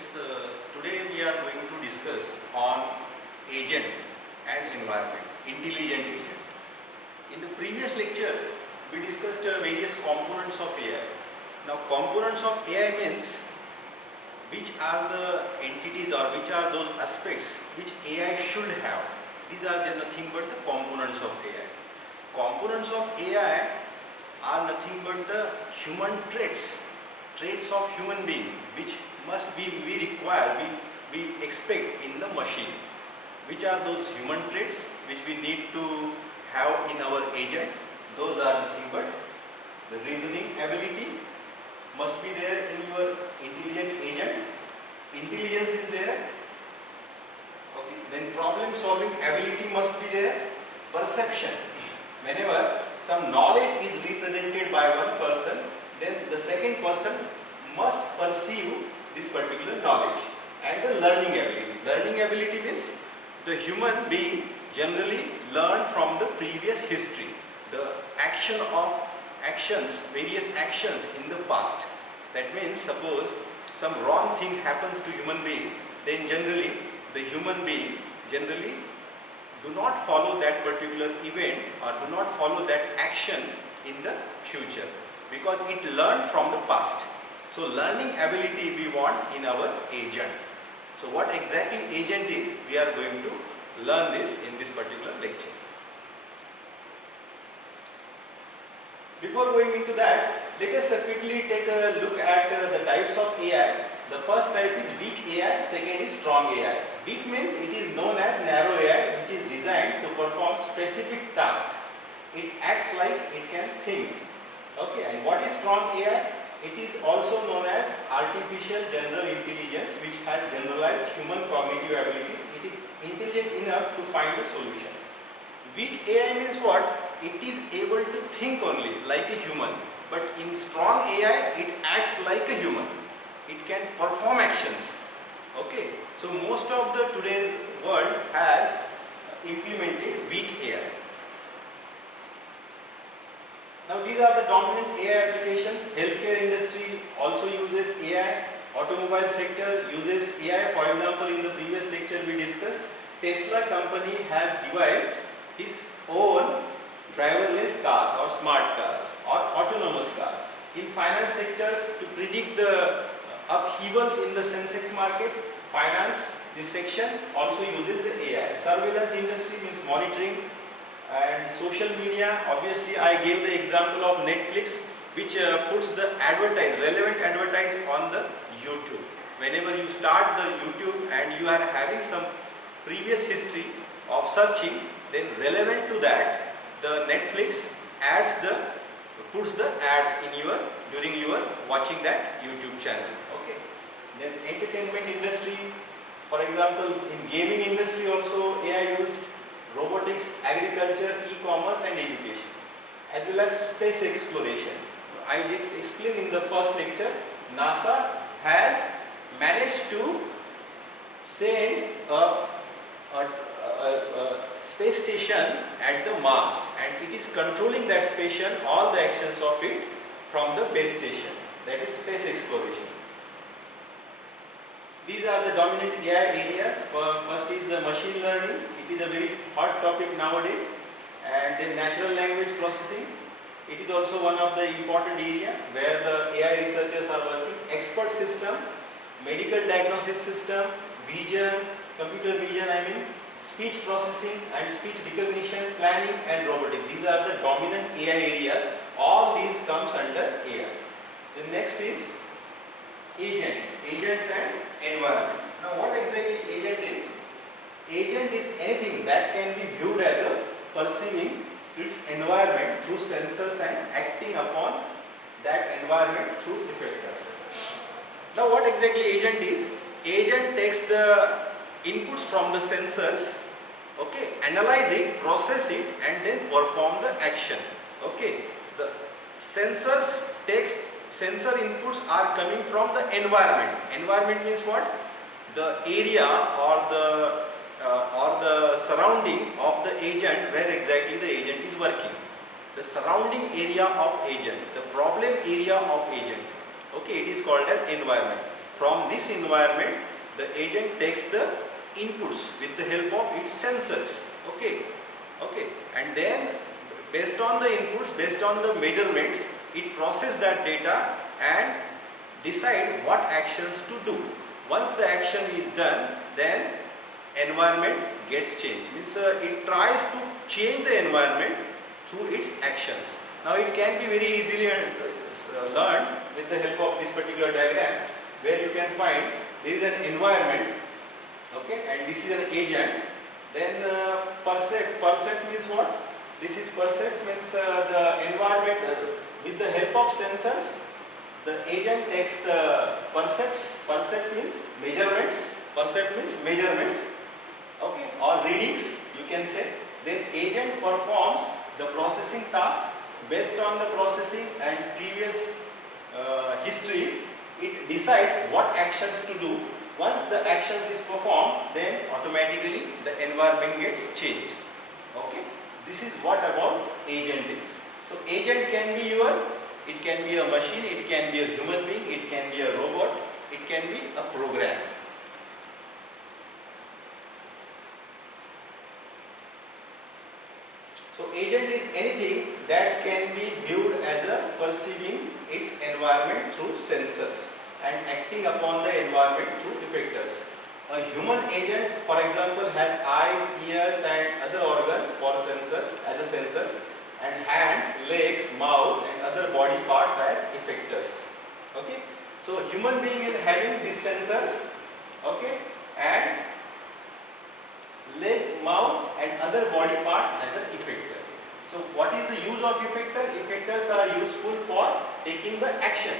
students, today we are going to discuss on agent and environment, intelligent agent. In the previous lecture, we discussed various components of AI. Now, components of AI means which are the entities or which are those aspects which AI should have. These are nothing but the components of AI. Components of AI are nothing but the human traits of human being which must be we expect in the machine. Which are those human traits which we need to have in our agents? Those are nothing but the reasoning ability must be there in your intelligent agent. Intelligence is there. Okay. Then problem solving ability must be there. Perception. Whenever some knowledge is represented by one person, then the second person must perceive this particular knowledge. And the learning ability. Learning ability means the human being generally learn from the previous history. The various actions in the past. That means suppose some wrong thing happens to human being, then generally the human being generally do not follow that particular event or do not follow that action in the future because it learned from the past. So learning ability we want in our agent. So what exactly agent is, we are going to learn this in this particular lecture. Before going into that, let us quickly take a look at the types of AI. The first type is weak AI, second is strong AI. Weak means it is known as narrow AI, which is designed to perform specific tasks. It acts like it can think. Okay, and what is strong AI? It is also known as artificial general intelligence, which has generalized human cognitive abilities. It is intelligent enough to find a solution. Weak AI means what? It is able to think only like a human, but in strong AI it acts like a human. It can perform actions. Okay, so most of the today's world has implemented weak AI. Now these are the dominant AI applications. Healthcare industry also uses AI. Automobile sector uses AI. For example, in the previous lecture we discussed, Tesla company has devised his own driverless cars or smart cars or autonomous cars. In finance sectors, to predict the upheavals in the Sensex market, finance, this section also uses the AI. Surveillance industry means monitoring, and social media, obviously I gave the example of Netflix, which puts the relevant advertise on the YouTube. Whenever you start the YouTube and you are having some previous history of searching, then relevant to that, the Netflix puts the ads in during your watching that YouTube channel. Okay. Then entertainment industry, for example, in gaming industry also AI used, robotics, agriculture, e-commerce and education, as well as space exploration. I just explained in the first lecture, NASA has managed to send a space station at the Mars, and it is controlling that station, all the actions of it from the base station. That is space exploration. These are the dominant AI areas. First is machine learning. It is a very hot topic nowadays. And then natural language processing. It is also one of the important area where the AI researchers are working. Expert system, medical diagnosis system, vision, computer vision, speech processing and speech recognition, planning and robotics. These are the dominant AI areas. All these comes under AI. The next is agents and environments. Now what exactly agent is? Agent is anything that can be viewed as a perceiving its environment through sensors and acting upon that environment through effectors. Now what exactly agent is? Agent takes the inputs from the sensors, okay, analyze it, process it and then perform the action. Okay, the sensor inputs are coming from the environment. Environment means what? The area or the surrounding of the agent where exactly the agent is working. The surrounding area of agent, the problem area of agent. Okay, it is called as environment. from this environment, the agent takes the inputs with the help of its sensors. Okay, and then based on the inputs, based on the measurements, it processes that data and decide what actions to do. Once the action is done, then environment gets changed. Means it tries to change the environment through its actions. Now it can be very easily learned with the help of this particular diagram, where you can find there is an environment, okay, and this is an agent. Then percept means what? This is percept means the environment with the help of sensors. The agent takes the percept means measurements, okay, or readings you can say. Then agent performs the processing task based on the processing and previous history. It decides what actions to do. Once the actions is performed, then automatically the environment gets changed. Okay, this is what about agent is. So agent can be it can be a machine, it can be a human being, it can be a robot, it can be a program. So agent is anything that can be viewed as a perceiving its environment through sensors and acting upon the environment through effectors. A human agent, for example, has eyes, ears and other organs for sensors as a sensors, and hands, legs, mouth and other body parts as effectors. Okay, so human being is having these sensors, okay, and leg, mouth and other body parts as an effector. So what is the use of effector? Effectors are useful for taking the action.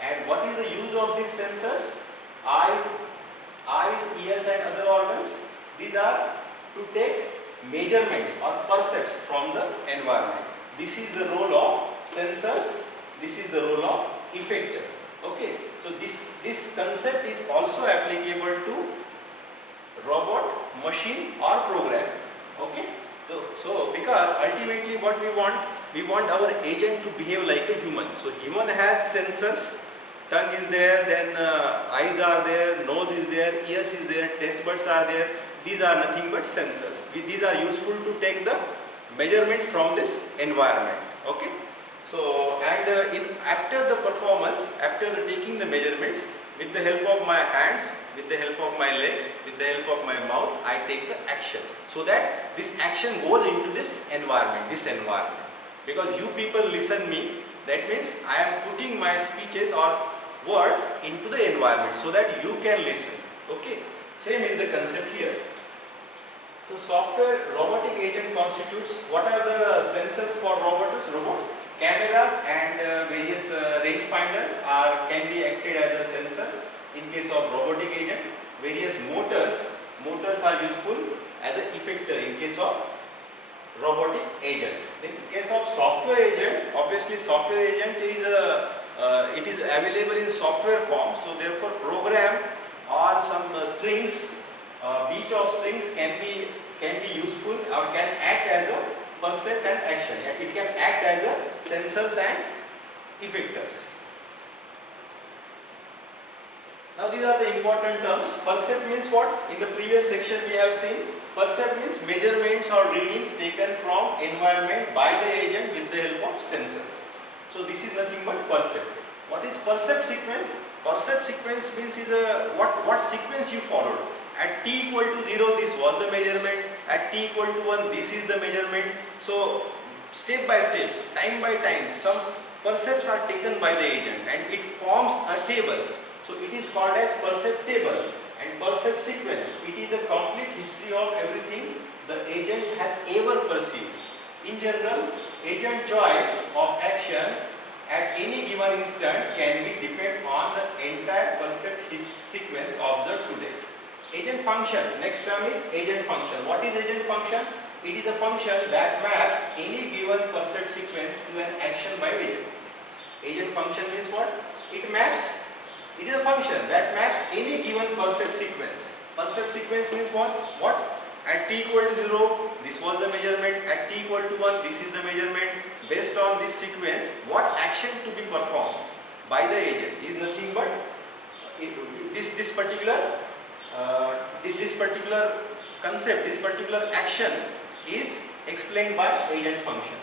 And what is the use of these sensors? Eyes, ears and other organs. These are to take measurements or percepts from the environment. This is the role of sensors. This is the role of effector. Okay. So this concept is also applicable to robot, machine or program. Okay. So because ultimately what we want our agent to behave like a human. So human has sensors, tongue is there, then eyes are there, nose is there, ears is there, taste buds are there. These are nothing but sensors. These are useful to take the measurements from this environment. Okay. So and after the performance, after the taking the measurements, with the help of my hands, with the help of my legs, with the help of my mouth, I take the action. So that this action goes into this environment. Because you people listen me, that means I am putting my speeches or words into the environment so that you can listen. Okay. Same is the concept here. So software robotic agent constitutes, what are the sensors for robots? Cameras and various range finders can be acted as a sensors in case of robotic agent. Various motors are useful as an effector in case of robotic agent. In case of software agent, obviously software agent is it is available in software form. So therefore program or some strings, beat of strings can be useful or can act as a percept and action. It can act as a sensors and effectors. Now these are the important terms. Percept means what? In the previous section we have seen. Percept means measurements or readings taken from environment by the agent with the help of sensors. So this is nothing but percept. What is percept sequence? Percept sequence means is what sequence you followed. At t equal to 0 this was the measurement, at t equal to 1 this is the measurement. So step by step, time by time, some percepts are taken by the agent and it forms a table. So it is called as percept table and percept sequence. It is the complete history of everything the agent has ever perceived. In general, agent choice of action at any given instant can be depend on the entire percept sequence observed to date. Agent function, next term is agent function. What is agent function? It is a function that maps any given percept sequence to an action by agent. Agent function means what? It is a function that maps any given percept sequence. Percept sequence means what? At t equal to 0, this was the measurement. At t equal to 1, this is the measurement. Based on this sequence, what action to be performed by the agent is nothing but this particular this particular concept, this particular action is explained by agent function.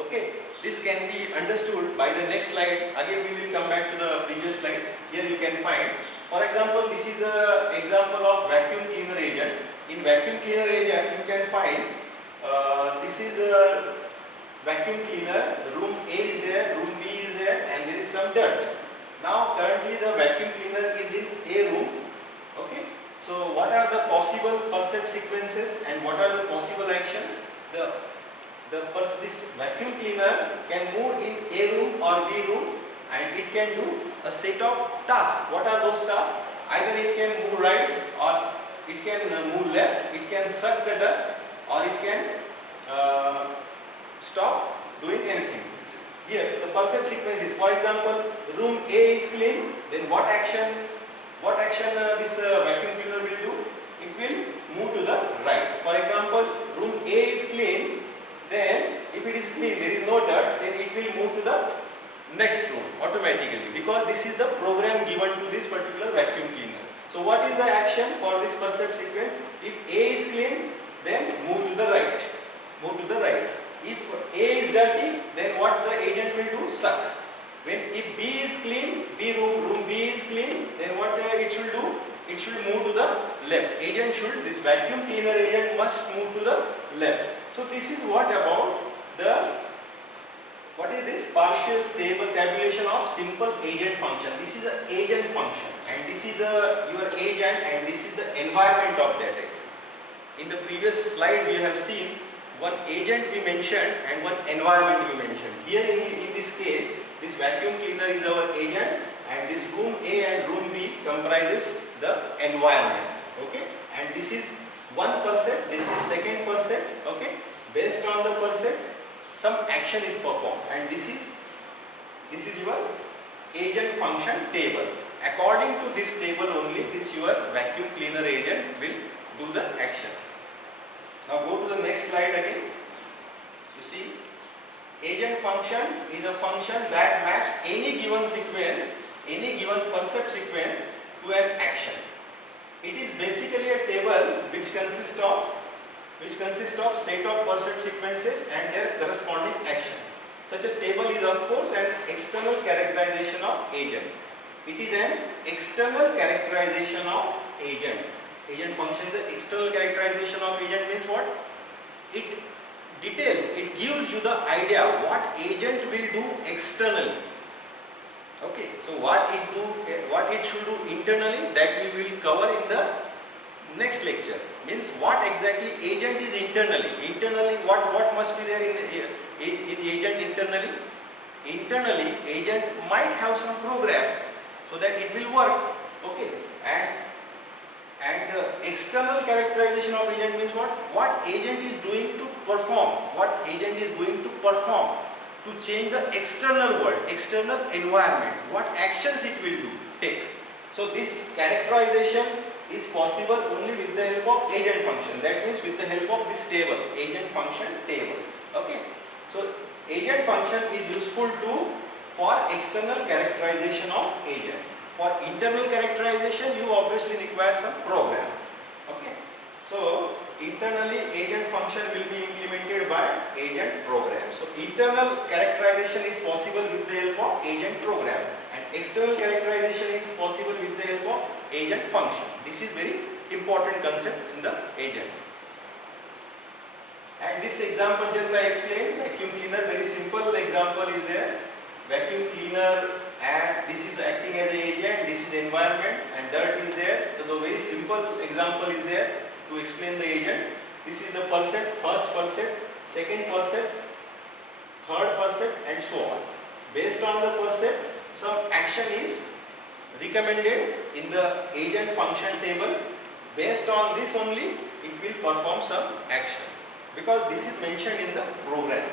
Okay, this can be understood by the next slide. Again we will come back to the previous slide. Here you can find, for example, this is a example of vacuum cleaner agent. In vacuum cleaner agent you can find this is a vacuum cleaner, room A is there, room B is there, and there is some dirt. Now currently the vacuum cleaner is in A room. Okay, so what are the possible percept sequences and what are the possible actions? This vacuum cleaner can move in A room or B room, and it can do a set of tasks. What are those tasks? Either it can move right, or it can move left, it can suck the dust, or it can stop doing anything. Here the percept sequence is, for example, room A is clean, then what action this vacuum cleaner will do? It will move to the right. For example, room A is clean, then if it is clean, there is no dirt, then it will move to the next room automatically, because this is the program given to this particular vacuum cleaner. So what is the action for this percept sequence? If A is clean, then move to the right. Move to the right. If A is dirty, then what the agent will do? Suck. If B is clean, room B is clean, then what it should do? It should move to the left. This vacuum cleaner agent must move to the left. So this is what is this partial tabulation of simple agent function. This is the agent function, and this is your agent, and this is the environment of that agent. In the previous slide we have seen one agent we mentioned and one environment we mentioned. Here in this case, this vacuum cleaner is our agent, and this room A and room B comprises the environment. Okay, and this is one percept, this is second percept. Okay, based on the percept, some action is performed, and this is your agent function table. According to this table only, this your vacuum cleaner agent will do the actions. Now go to the next slide again. You see, agent function is a function that maps any given sequence, any given percept sequence to an action. It is basically a table which consists of set of percept sequences and their corresponding action. Such a table is of course an external characterization of agent. It is an external characterization of agent. Agent function is an external characterization of agent. Means what? It details, it gives you the idea what agent will do externally. Okay, so what it should do internally, that we will cover in the next lecture. Means what exactly agent is internally. Internally, what must be there in agent internally? Internally, agent might have some program so that it will work. Okay, and external characterization of agent means what? What agent is doing to perform, what agent is going to perform to change the external world, external environment, what actions it will do, take. So this characterization is possible only with the help of agent function. That means with the help of this table, agent function table. Okay. So agent function is useful for external characterization of agent. For internal characterization, you obviously require some program. Okay. So internally, agent function will be implemented by agent program. So internal characterization is possible with the help of agent program, and external characterization is possible with the help of agent function. This is very important concept in the agent. And this example just I explained, vacuum cleaner, very simple example is there. Vacuum cleaner, and this is acting as an agent, this is the environment, and dirt is there. So the very simple example is there to explain the agent. This is the percept, first percept, second percept, third percept, and so on. Based on the percept, some action is recommended in the agent function table. Based on this only, it will perform some action, because this is mentioned in the program.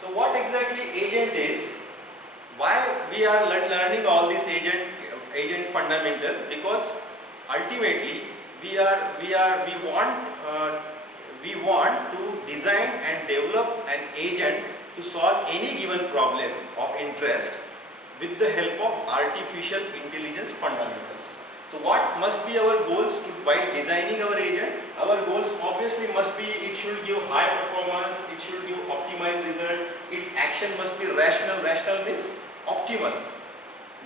So what exactly agent is? Why we are learning all this agent fundamental? Because ultimately we want to design and develop an agent to solve any given problem of interest with the help of artificial intelligence fundamentals. So what must be our goals while designing our agent? Our goals obviously must be it should give high performance, it should give optimized result, its action must be rational. Rational means optimal.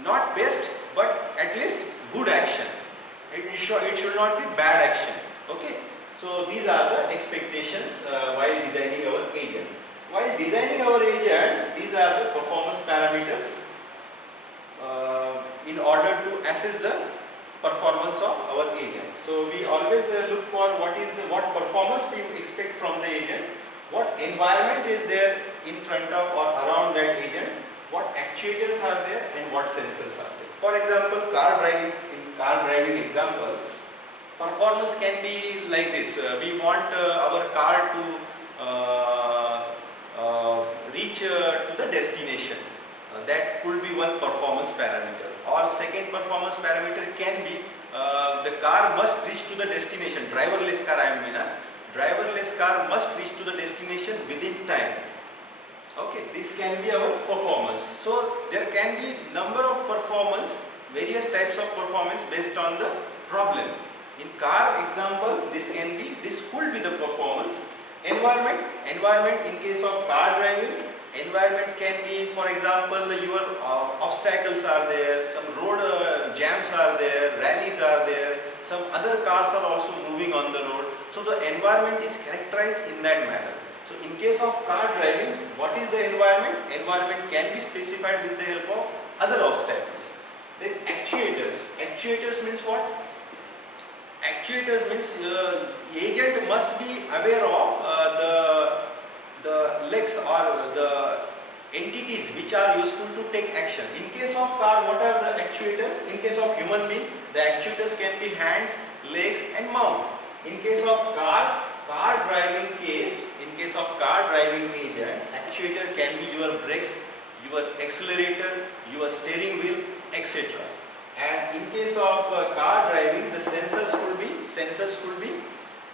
Not best, but at least good action. It should not be bad action. Okay. So these are the expectations while designing our agent. While designing our agent, these are the performance parameters in order to assess the performance of our agent. So we always look for what performance we expect from the agent, what environment is there in front of or around that agent, what actuators are there and what sensors are there. For example, car driving example, performance can be like this. We want our car to reach to the destination. That could be one performance parameter. Or second performance parameter can be the car must reach to the destination. Driverless car I mean. Driverless car must reach to the destination within time. Okay, this can be our performance. So there can be number of performance, various types of performance based on the problem. In car example, this could be the performance. Environment in case of car driving, environment can be, for example, your obstacles are there, some road jams are there, rallies are there, some other cars are also moving on the road. So the environment is characterized in that manner. So in case of car driving, what is the environment? Environment can be specified with the help of other obstacles. Then actuators. Actuators means what? Actuators means agent must be aware of the legs or the entities which are useful to take action. In case of car, what are the actuators? In case of human being, the actuators can be hands, legs and mouth. In case of car driving case, in case of car driving agent, actuator can be your brakes, your accelerator, your steering wheel, etc. And in case of car driving, the sensors could be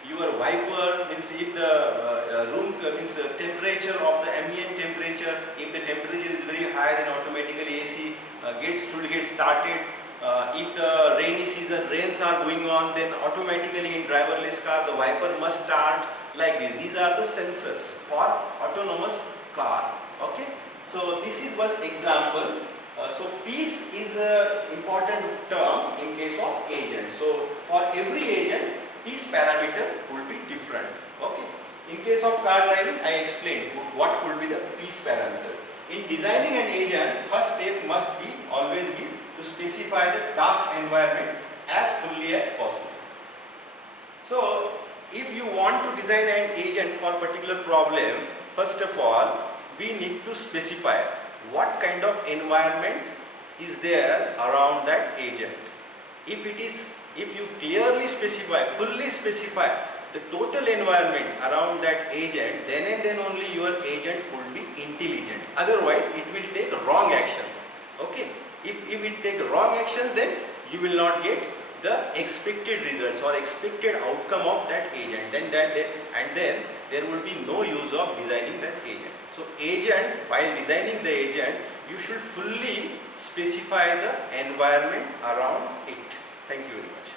your wiper, means if the room means temperature of the ambient temperature, if the temperature is very high, then automatically AC should get started. If the rainy season, rains are going on, then automatically in driverless car the wiper must start like this. These are the sensors for autonomous car. Okay. So this is one example. So piece is an important term in case of agent. So for every agent, piece parameter will be different. Okay. In case of car driving, I explained what could be the piece parameter. In designing an agent, first step must always be to specify the task environment as fully as possible. So if you want to design an agent for a particular problem, first of all, we need to specify what kind of environment is there around that agent. If you clearly specify, fully specify the total environment around that agent, then and then only your agent could be intelligent. Otherwise, it will take wrong actions. Okay. If it take wrong actions, then you will not get the expected results or expected outcome of that agent. Then there will be no use of designing that agent. So agent, while designing the agent, you should fully specify the environment around it. Thank you very much.